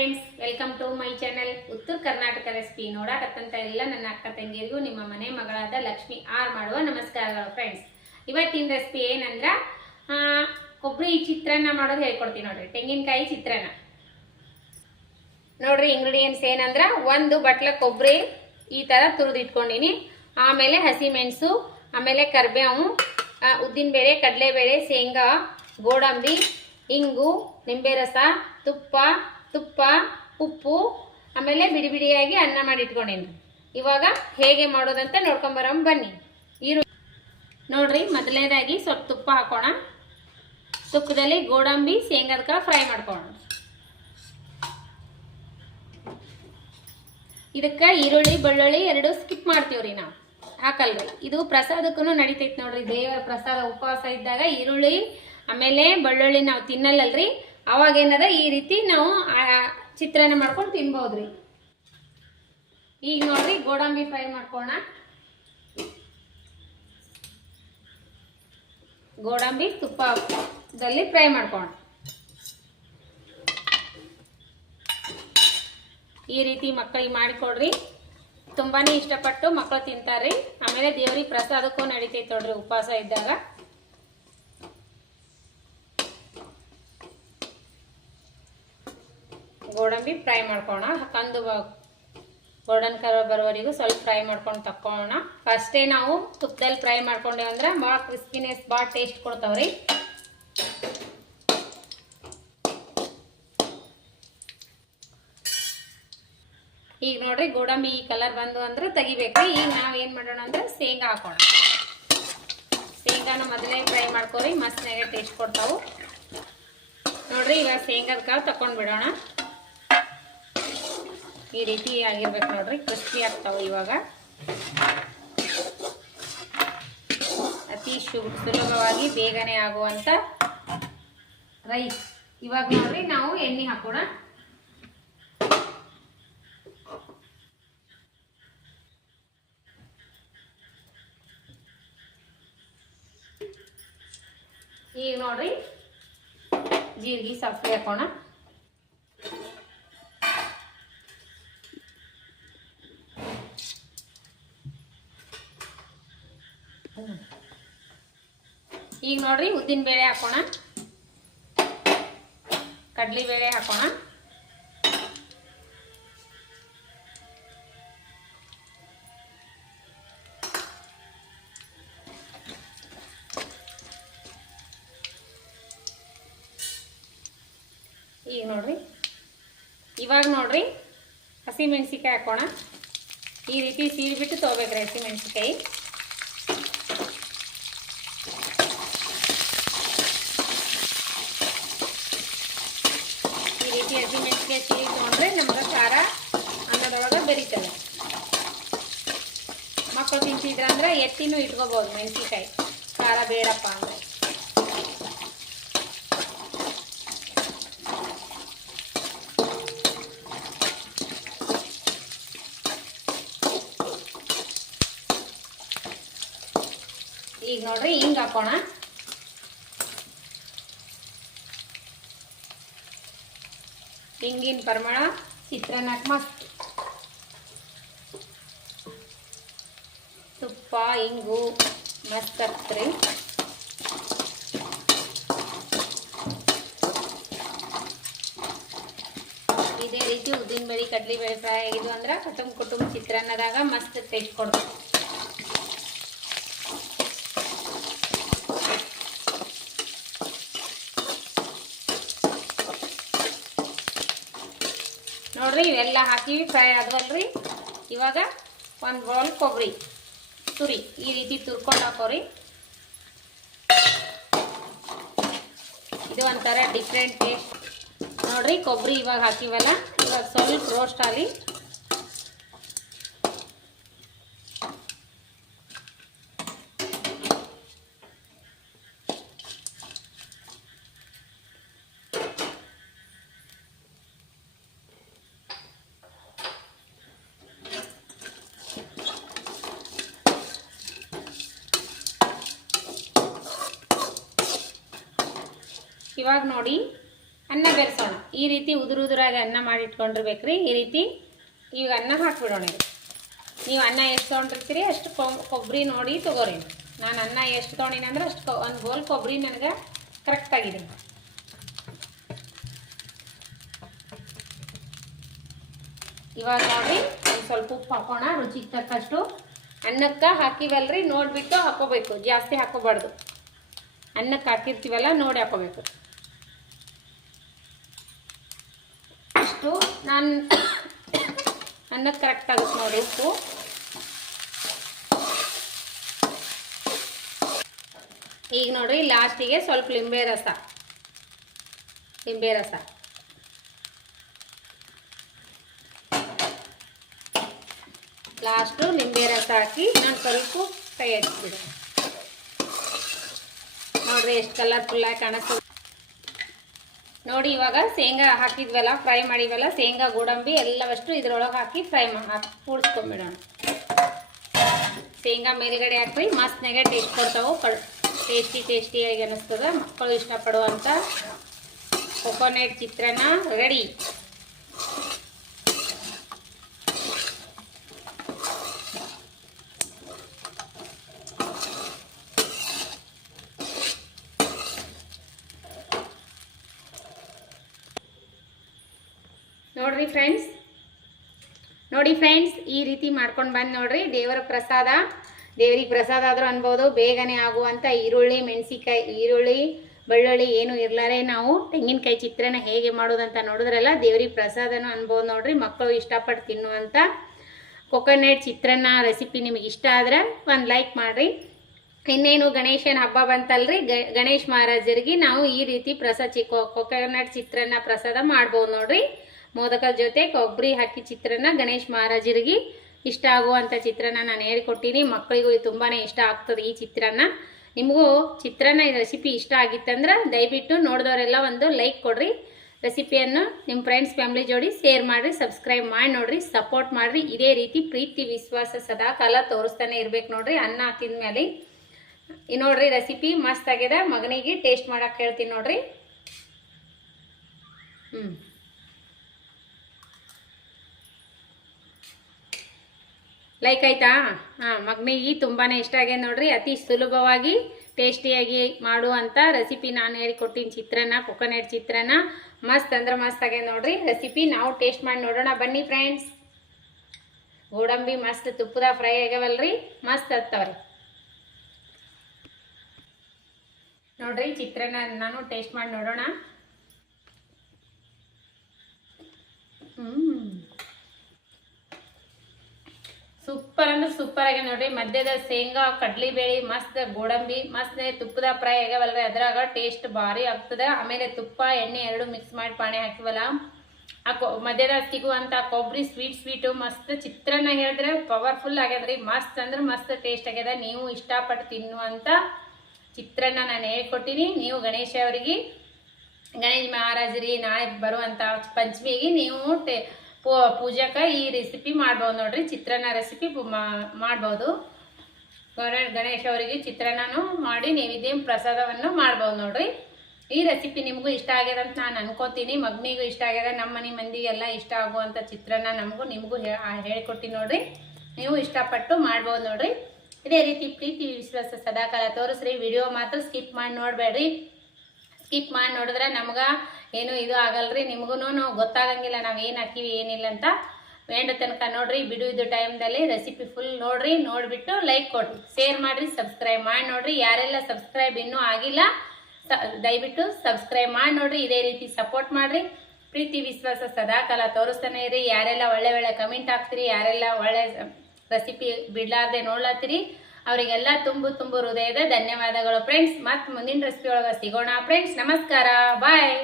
Friends, welcome to my channel ಉತ್ತರ Karnataka recipe. ನೋಡಕತ್ತಂತ ಎಲ್ಲ ನನ್ನ ಅಕ್ಕ ತಂಗಿಯರಿಗೂ ನಿಮ್ಮ ಮನೆ ಮಗಳಾದ ಲಕ್ಷ್ಮಿ ಆರ್ ಮಾಡುವ ನಮಸ್ಕಾರಗಳು. ಫ್ರೆಂಡ್ಸ್, ಇವತ್ತಿನ ರೆಸಿಪಿ ಏನಂದ್ರ ಕೊಬ್ಬರಿ ಚಿತ್ರಾನ್ನ ಮಾಡೋದು ಹೇಳ್ಕೊಡ್ತೀನಿ ನೋಡ್ರಿ. ತೆಂಗಿನಕಾಯಿ ಚಿತ್ರಾನ್ನ ನೋಡ್ರಿ. ಇಂಗ್ರೀಡಿಯೆಂಟ್ಸ್ ಏನಂದ್ರ, ಒಂದು ಬಟ್ಲ ಕೊಬ್ಬರಿ ಈ ತರ ತುರಿದು ಇಟ್ಕೊಂಡಿನಿ. ಆಮೇಲೆ ಹಸಿ ಮೆಣಸು, ಆಮೇಲೆ ಕರಿಬೇವು, ಉದ್ದಿನಬೇಳೆ, ಕಡಲೆಬೇಳೆ, ಶೇಂಗಾ, ಗೋಡಂಬಿ, ಇಂಗು, ನಿಂಬೆ ರಸ, ತುಪ್ಪ, ಉಪ್ಪು, ಆಮೇಲೆ ಬಿಡಿ ಬಿಡಿಯಾಗಿ ಅನ್ನ ಮಾಡಿ ಇಟ್ಕೊಂಡೇನಿ. ಇವಾಗ ಹೇಗೆ ಮಾಡೋದಂತ ನೋಡ್ಕೊಂಬರೋಣ ಬನ್ನಿ. ನೋಡ್ರಿ, ಮೊದಲನೇದಾಗಿ ಸ್ವಲ್ಪ ತುಪ್ಪ ಹಾಕೋಣ. ತುಪ್ಪದಲ್ಲಿ ಗೋಡಂಬಿ, ಶೇಂಗಾದ ಕಾಳು ಫ್ರೈ ಮಾಡ್ಕೋಣ. ಇದಕ್ಕೆ ಈರುಳ್ಳಿ, ಬೆಳ್ಳುಳ್ಳಿ ಎರಡು ಸ್ಕಿಪ್ ಮಾಡ್ತೀವ್ರಿ, ನಾವು ಹಾಕಲ್ರಿ. ಇದು ಪ್ರಸಾದಕ್ಕೂ ನಡಿತೈತಿ ನೋಡ್ರಿ. ದೇವರ ಪ್ರಸಾದ ಉಪವಾಸ ಇದ್ದಾಗ ಈರುಳ್ಳಿ ಆಮೇಲೆ ಬೆಳ್ಳುಳ್ಳಿ ನಾವು ತಿನ್ನಲ್ಲಲ್ರಿ. ಅವಾಗ ಏನದ ಈ ರೀತಿ ನಾವು ಚಿತ್ರಾನ್ನ ಮಾಡ್ಕೊಂಡು ತಿನ್ಬಹುದ್ರಿ. ಈಗ ನೋಡ್ರಿ, ಗೋಡಂಬಿ ಫ್ರೈ ಮಾಡ್ಕೋಣ. ಗೋಡಂಬಿ ತುಪ್ಪದಲ್ಲಿ ಫ್ರೈ ಮಾಡ್ಕೋಣ. ಈ ರೀತಿ ಮಕ್ಕಳಿಗೆ ಮಾಡಿಕೊಡ್ರಿ, ತುಂಬಾನೇ ಇಷ್ಟಪಟ್ಟು ಮಕ್ಕಳು ತಿಂತಾರ್ರಿ. ಆಮೇಲೆ ದೇವ್ರಿಗೆ ಪ್ರಸಾದಕ್ಕೂ ನಡಿತೈತಿ ನೋಡ್ರಿ ಉಪವಾಸ ಇದ್ದಾಗ. ಗೋಡಂಬಿ ಫ್ರೈ ಮಾಡ್ಕೋಣ. ಕಂದು ಗೋಲ್ಡನ್ ಕಲರ್ ಬರೋವರೆಗೂ ಸ್ವಲ್ಪ ಫ್ರೈ ಮಾಡ್ಕೊಂಡು ತಕ್ಕೋಣ. ಫಸ್ಟೇ ನಾವು ತುಪ್ಪದಲ್ಲಿ ಫ್ರೈ ಮಾಡ್ಕೊಂಡೇವಂದ್ರೆ ಭಾಳ ಕ್ರಿಸ್ಪಿನೆಸ್, ಭಾಳ ಟೇಸ್ಟ್ ಕೊಡ್ತಾವ್ರಿ. ಈಗ ನೋಡ್ರಿ, ಗೋಡಂಬಿ ಈ ಕಲರ್ ಬಂದು ಅಂದ್ರೆ ತೆಗಿಬೇಕ್ರಿ. ಈಗ ನಾವ್ ಏನ್ ಮಾಡೋಣ ಅಂದ್ರೆ ಶೇಂಗಾ ಹಾಕೋಣ. ಶೇಂಗಾನ ಮೊದಲೇ ಫ್ರೈ ಮಾಡ್ಕೋರಿ, ಮಸ್ತ್ನಾಗೆ ಟೇಸ್ಟ್ ಕೊಡ್ತಾವು ನೋಡ್ರಿ. ಇವಾಗ ಶೇಂಗಾದ ಕಾಳು ತಕೊಂಡ್ ಬಿಡೋಣ. ಈ ರೀತಿ ಆಗಿರ್ಬೇಕು ನೋಡ್ರಿ, ಕ್ರಿಸ್ಪಿ ಆಗ್ತಾವು. ಇವಾಗ ಅತಿ ಸುಲಭವಾಗಿ ಬೇಗನೆ ಆಗುವಂತ ರೈಸ್. ಇವಾಗ ನೋಡ್ರಿ, ನಾವು ಎಣ್ಣೆ ಹಾಕೋಣ. ಈಗ ನೋಡ್ರಿ, ಜೀರಿಗೆ, ಸಾಸಿವೆ ಹಾಕೋಣ. ಈಗ ನೋಡ್ರಿ, ಉದ್ದಿನ ಬೇಳೆ ಹಾಕೋಣ, ಕಡ್ಲಿ ಬೇಳೆ ಹಾಕೋಣ, ಈಗ ನೋಡ್ರಿ, ಇವಾಗ ನೋಡ್ರಿ ಹಸಿ ಮೆಣಸಿಕಾಯಿ ಹಾಕೋಣ. ಈ ರೀತಿ ಸೀದ್ಬಿಟ್ಟು ತಗೋಬೇಕ್ರಿ ಹಸಿ ಮೆಣಸಿಕಾಯಿ. ಈ ರೀತಿ ಹಸಿ ಮೆಣಸಿಕಾಯಿ ಸೀದಿ ತೊಗೊಂಡ್ರೆ ನಮ್ಗೆ ಖಾರ ಅನ್ನದೊಳಗೆ ಬೆರೀತದೆ. ಮಕ್ಕಳು ತಿಂತಿದ್ರಂದ್ರೆ ಎತ್ತಿನೂ ಇಟ್ಕೋಬಹುದು ಮೆಣಸಿಕಾಯಿ, ಖಾರ ಬೇಡಪ್ಪ ಅಂದ್ರೆ. ಈಗ ನೋಡ್ರಿ, ಹಿಂಗ್ ಹಾಕೋಣ. ಹಿಂಗಿನ ಪರಿಮಳ ಚಿತ್ರಾನ್ನಕ್ಕೆ ಮಸ್ತ್. ತುಪ್ಪ, ಹಿಂಗು ಮಸ್ತ್ ಆಗ್ತದ್ರಿ. ಇದೇ ರೀತಿ ಉದ್ದಿನ ಬೇಳೆ, ಕಡ್ಲಿ ಬೇಳೆ ಫ್ರೈ ಆಗಿದ್ವು ಅಂದ್ರೆ ಕುಟುಂಬ ಚಿತ್ರಾನ್ನದಾಗ ಮಸ್ತ್ ಟೇಸ್ಟ್ ಕೊಡ್ಬೇಕು. ನೋಡ್ರಿ, ಇವೆಲ್ಲ ಹಾಕಿ ಫ್ರೈ ಆದ್ವಲ್ರಿ. ಇವಾಗ ಒಂದು ಬೌಲ್ ಕೊಬ್ಬರಿ ತುರಿ ಈ ರೀತಿ ತುರ್ಕೊಂಡು ಹಾಕೋರಿ. ಇದು ಒಂಥರ ಡಿಫ್ರೆಂಟ್ ಟೇಸ್ಟ್ ನೋಡ್ರಿ. ಕೊಬ್ಬರಿ ಇವಾಗ ಹಾಕಿವಲ್ಲ, ಇವಾಗ ಸ್ವಲ್ಪ ರೋಸ್ಟ್ ಆಗಲಿ. ಇವಾಗ ನೋಡಿ, ಅನ್ನ ಬೆರೆಸೋಣ. ಈ ರೀತಿ ಉದುರಾಗಿ ಅನ್ನ ಮಾಡಿ ಇಟ್ಕೊಂಡಿರ್ಬೇಕ್ರಿ. ಈ ರೀತಿ ಈಗ ಅನ್ನ ಹಾಕ್ಬಿಡೋಣ. ನೀವು ಅನ್ನ ಎಷ್ಟು ತೊಗೊಂಡಿರ್ತೀರಿ ಅಷ್ಟು ಕೊಬ್ಬರಿ ನೋಡಿ ತೊಗೋರಿ. ನಾನು ಅನ್ನ ಎಷ್ಟು ತೊಗೊಂಡಿನಿ ಅಂದ್ರೆ ಅಷ್ಟು ಒಂದು ಗೋಲ್ ಕೊಬ್ಬರಿ ನನಗೆ ಕರೆಕ್ಟಾಗಿದೆ. ಇವಾಗ ನೋಡಿ ಒಂದು ಸ್ವಲ್ಪ ಉಪ್ಪು ಹಾಕೋಣ, ರುಚಿಗೆ ತಕ್ಕಷ್ಟು. ಅನ್ನಕ್ಕೆ ಹಾಕಿವಲ್ರಿ ನೋಡಿಬಿಟ್ಟು ಹಾಕೋಬೇಕು, ಜಾಸ್ತಿ ಹಾಕೋಬಾರ್ದು. ಅನ್ನಕ್ಕೆ ಹಾಕಿರ್ತೀವಲ್ಲ ನೋಡಿ ಹಾಕೋಬೇಕು. ಅಷ್ಟು ನಾನು ಅನ್ನಕ್ಕೆ ಕರೆಕ್ಟ್ ಆಗುತ್ತೆ ನೋಡಿ ಉಪ್ಪು. ಈಗ ನೋಡ್ರಿ ಲಾಸ್ಟಿಗೆ ಸ್ವಲ್ಪ ಲಿಂಬೆ ರಸ ಲಾಸ್ಟು ನಿಂಬೆ ರಸ ಹಾಕಿ ನಾನು ಸ್ವಲ್ಪ ಕೈ ಹಚ್ಬಿಡ. ನೋಡ್ರಿ ಎಷ್ಟು ಕಲರ್ಫುಲ್ಲಾಗಿ ಕಾಣಿಸ್ತದೆ ನೋಡಿ. ಇವಾಗ ಶೇಂಗಾ ಹಾಕಿದ್ವಲ್ಲ, ಫ್ರೈ ಮಾಡಿವಲ್ಲ, ಶೇಂಗಾ ಗೋಡಂಬಿ ಎಲ್ಲವಷ್ಟು ಇದ್ರೊಳಗೆ ಹಾಕಿ ಕೂಡಿಸ್ಕೊಂಬಿಡೋಣ. ಶೇಂಗಾ ಮೇಲ್ಗಡೆ ಹಾಕ್ರಿ, ಮಸ್ತ್ನಾಗೆ ಟೇಸ್ಟ್ ಕೊಡ್ತಾವೆ. ಟೇಸ್ಟಿಯಾಗಿ ಅನ್ನಿಸ್ತದೆ. ಮಕ್ಕಳು ಇಷ್ಟಪಡುವಂಥ ಕೊಕೊನೆಟ್ ಚಿತ್ರಾನ್ನ ರೆಡಿ. ನೋಡಿ ಫ್ರೆಂಡ್ಸ್ ಈ ರೀತಿ ಮಾಡ್ಕೊಂಡು ಬಂದು ನೋಡ್ರಿ. ದೇವರಿಗೆ ಪ್ರಸಾದ ಆದರೂ ಅನ್ಬೋದು. ಬೇಗನೆ ಆಗುವಂಥ ಈರುಳ್ಳಿ, ಮೆಣಸಿಕಾಯಿ, ಬೆಳ್ಳುಳ್ಳಿ ಏನು ಇರ್ಲಾರೆ ನಾವು ತೆಂಗಿನಕಾಯಿ ಚಿತ್ರಾನ್ನ ಹೇಗೆ ಮಾಡೋದಂತ ನೋಡಿದ್ರಲ್ಲ, ದೇವ್ರಿಗೆ ಪ್ರಸಾದನೂ ಅನ್ಬೋದು ನೋಡ್ರಿ. ಮಕ್ಕಳು ಇಷ್ಟಪಟ್ಟು ತಿನ್ನುವಂಥ ಕೊಕೊನೆಟ್ ಚಿತ್ರಾನ್ನ ರೆಸಿಪಿ ನಿಮಗೆ ಇಷ್ಟ ಆದ್ರೆ ಒಂದು ಲೈಕ್ ಮಾಡಿರಿ. ಇನ್ನೇನು ಗಣೇಶನ ಹಬ್ಬ ಬಂತಲ್ರಿ, ಗಣೇಶ್ ಮಹಾರಾಜರಿಗೆ ನಾವು ಈ ರೀತಿ ಕೊಕೊನೆಟ್ ಚಿತ್ರಾನ್ನ ಪ್ರಸಾದ ಮಾಡ್ಬೋದು ನೋಡ್ರಿ. ಮೋದಕದ ಜೊತೆ ಕೊಬ್ಬರಿ ಹಾಕಿ ಚಿತ್ರಾನ್ನ ಗಣೇಶ್ ಮಹಾರಾಜರಿಗೆ ಇಷ್ಟ ಆಗುವಂಥ ಚಿತ್ರಾನ್ನ ನಾನು ಹೇಳಿಕೊಟ್ಟಿನಿ. ಮಕ್ಕಳಿಗೂ ತುಂಬಾ ಇಷ್ಟ ಆಗ್ತದೆ ಈ ಚಿತ್ರಾನ್ನ. ನಿಮಗೂ ಚಿತ್ರಾನ್ನ ರೆಸಿಪಿ ಇಷ್ಟ ಆಗಿತ್ತಂದ್ರೆ ದಯವಿಟ್ಟು ನೋಡಿದವರೆಲ್ಲ ಒಂದು ಲೈಕ್ ಕೊಡ್ರಿ. ರೆಸಿಪಿಯನ್ನು ನಿಮ್ಮ ಫ್ರೆಂಡ್ಸ್ ಫ್ಯಾಮಿಲಿ ಜೋಡಿ ಶೇರ್ ಮಾಡಿರಿ, ಸಬ್ಸ್ಕ್ರೈಬ್ ಮಾಡಿ ನೋಡ್ರಿ, ಸಪೋರ್ಟ್ ಮಾಡಿರಿ. ಇದೇ ರೀತಿ ಪ್ರೀತಿ ವಿಶ್ವಾಸ ಸದಾ ಕಾಲ ತೋರಿಸ್ತಾನೆ ಇರ್ಬೇಕು ನೋಡ್ರಿ. ಅನ್ನ ಹಾಕಿದ ಮೇಲೆ ನೋಡ್ರಿ ರೆಸಿಪಿ ಮಸ್ತ್ ಆಗ್ಯದ. ಮಗನಿಗೆ ಟೇಸ್ಟ್ ಮಾಡಕ್ಕೆ ಹೇಳ್ತೀನಿ ನೋಡ್ರಿ. ಲೈಕ್ ಆಯ್ತಾ? ಮಗನಿಗೆ ತುಂಬಾ ಇಷ್ಟ ಆಗ್ಯದ ನೋಡ್ರಿ. ಅತಿ ಸುಲಭವಾಗಿ ಟೇಸ್ಟಿಯಾಗಿ ಮಾಡುವಂಥ ರೆಸಿಪಿ ನಾನು ಹೇಳಿಕೊಟ್ಟಿನಿ. ಚಿತ್ರಾನ್ನ, ಕೊಕೊನೆಟ್ ಚಿತ್ರಾನ್ನ ಮಸ್ತ್ ಅಂದ್ರೆ ಮಸ್ತ್ ಆಗ್ಯದ ನೋಡ್ರಿ ರೆಸಿಪಿ. ನಾವು ಟೇಸ್ಟ್ ಮಾಡಿ ನೋಡೋಣ ಬನ್ನಿ ಫ್ರೆಂಡ್ಸ್. ಗೋಡಂಬಿ ಮಸ್ತ್ ತುಪ್ಪದ ಫ್ರೈ ಆಗ್ಯಾವಲ್ರಿ, ಮಸ್ತ್ ಹತ್ತವ್ರಿ ನೋಡ್ರಿ. ಚಿತ್ರಾನ್ನ ನಾನು ಟೇಸ್ಟ್ ಮಾಡಿ ನೋಡೋಣ. ಸೂಪರ್ ಅಂದ್ರೆ ಸೂಪರ್ ಆಗಿ ನೋಡ್ರಿ. ಮಧ್ಯದ ಶೇಂಗಾ, ಕಡ್ಲಿಬೇಳೆ, ಮಸ್ತ್ ಗೋಡಂಬಿ, ಮಸ್ತ್ ತುಪ್ಪದ ಫ್ರೈ ಆಗ್ಯಾವಲ್ರಿ, ಅದ್ರಾಗ ಟೇಸ್ಟ್ ಭಾರಿ ಆಗ್ತದೆ. ಆಮೇಲೆ ತುಪ್ಪ ಎಣ್ಣೆ ಎರಡು ಮಿಕ್ಸ್ ಮಾಡಿ ಪಾಣಿ ಹಾಕಿವಲ್ಲ, ಮಧ್ಯದ ಸಿಗುವಂತ ಕೊಬ್ಬರಿ ಸ್ವೀಟು ಮಸ್ತ್ ಚಿತ್ರಾನ್ನ ಹೇಳಿದ್ರೆ ಪವರ್ಫುಲ್ ಆಗ್ಯದ್ರಿ. ಮಸ್ತ್ ಅಂದ್ರೆ ಮಸ್ತ್ ಟೇಸ್ಟ್ ಆಗ್ಯದ. ನೀವು ಇಷ್ಟಪಟ್ಟು ತಿನ್ನುವಂತ ಚಿತ್ರಾನ್ನ ನಾನು ಹೇಳ್ಕೊಟ್ಟಿನಿ. ನೀವು ಗಣೇಶ ಮಹಾರಾಜರಿಗೆ ನಾಳೆ ಬರುವಂತ ಪಂಚಮಿಗೆ ನೀವು ಪೂಜಾಕ ಈ ರೆಸಿಪಿ ಮಾಡ್ಬೋದು ನೋಡ್ರಿ. ಚಿತ್ರಾನ್ನ ರೆಸಿಪಿ ಮಾಡ್ಬೋದು. ಗಣೇಶ ಅವರಿಗೆ ಚಿತ್ರಾನ್ನನು ಮಾಡಿ ನೈವೇದ್ಯ ಪ್ರಸಾದವನ್ನು ಮಾಡ್ಬೋದು ನೋಡ್ರಿ. ಈ ರೆಸಿಪಿ ನಿಮಗೂ ಇಷ್ಟ ಆಗ್ಯದ ಅಂತ ನಾನು ಅನ್ಕೋತೀನಿ. ಮಗನಿಗೂ ಇಷ್ಟ ಆಗ್ಯದ, ನಮ್ಮ ಮನೆ ಮಂದಿಗೆಲ್ಲ ಇಷ್ಟ ಆಗುವಂಥ ಚಿತ್ರಾನ್ನ ನಿಮಗೂ ಹೇಳ್ಕೊಟ್ಟಿನಿ ನೋಡ್ರಿ. ನೀವು ಇಷ್ಟಪಟ್ಟು ಮಾಡ್ಬೋದು ನೋಡ್ರಿ. ಇದೇ ರೀತಿ ಪ್ರೀತಿ ವಿಶ್ವಾಸ ಸದಾಕಾಲ ತೋರಿಸ್ರಿ. ವಿಡಿಯೋ ಮಾತ್ರ ಸ್ಕಿಪ್ ಮಾಡಿ ನೋಡಬೇಡ್ರಿ. ಸ್ಕಿಪ್ ಮಾಡಿ ನೋಡಿದ್ರೆ ನಮ್ಗೆ ಏನು ಇದು ಆಗಲ್ರಿ, ನಿಮಗೂ ಗೊತ್ತಾಗಂಗಿಲ್ಲ ನಾವು ಏನು ಹಾಕಿವಿ ಏನಿಲ್ಲ ಅಂತ. ಎಂಡ್ ತನಕ ನೋಡ್ರಿ. ಬಿಡುವಿದ್ದು ಟೈಮ್ದಲ್ಲಿ ರೆಸಿಪಿ ಫುಲ್ ನೋಡ್ರಿ. ನೋಡಿಬಿಟ್ಟು ಲೈಕ್ ಕೊಡ್ರಿ, ಶೇರ್ ಮಾಡಿರಿ, ಸಬ್ಸ್ಕ್ರೈಬ್ ಮಾಡಿ ನೋಡ್ರಿ. ಯಾರೆಲ್ಲ ಸಬ್ಸ್ಕ್ರೈಬ್ ಇನ್ನೂ ಆಗಿಲ್ಲ ದಯವಿಟ್ಟು ಸಬ್ಸ್ಕ್ರೈಬ್ ಮಾಡಿ ನೋಡ್ರಿ. ಇದೇ ರೀತಿ ಸಪೋರ್ಟ್ ಮಾಡ್ರಿ. ಪ್ರೀತಿ ವಿಶ್ವಾಸ ಸದಾಕಾಲ ತೋರಿಸ್ತಾನೆ ಇರಿ. ಯಾರೆಲ್ಲ ಒಳ್ಳೆ ಕಮೆಂಟ್ ಹಾಕ್ತೀರಿ, ಯಾರೆಲ್ಲ ಒಳ್ಳೆ ರೆಸಿಪಿ ಬಿಡ್ಲಾರ್ದೆ ನೋಡ್ಲತ್ತೀರಿ, ಅವರಿಗೆಲ್ಲ ತುಂಬು ಹೃದಯದ ಧನ್ಯವಾದಗಳು ಫ್ರೆಂಡ್ಸ್. ಮತ್ತೆ ಮುಂದಿನ ರೆಸಿಪಿ ಒಳಗೆ ಸಿಗೋಣ ಫ್ರೆಂಡ್ಸ್. ನಮಸ್ಕಾರ, ಬಾಯ್.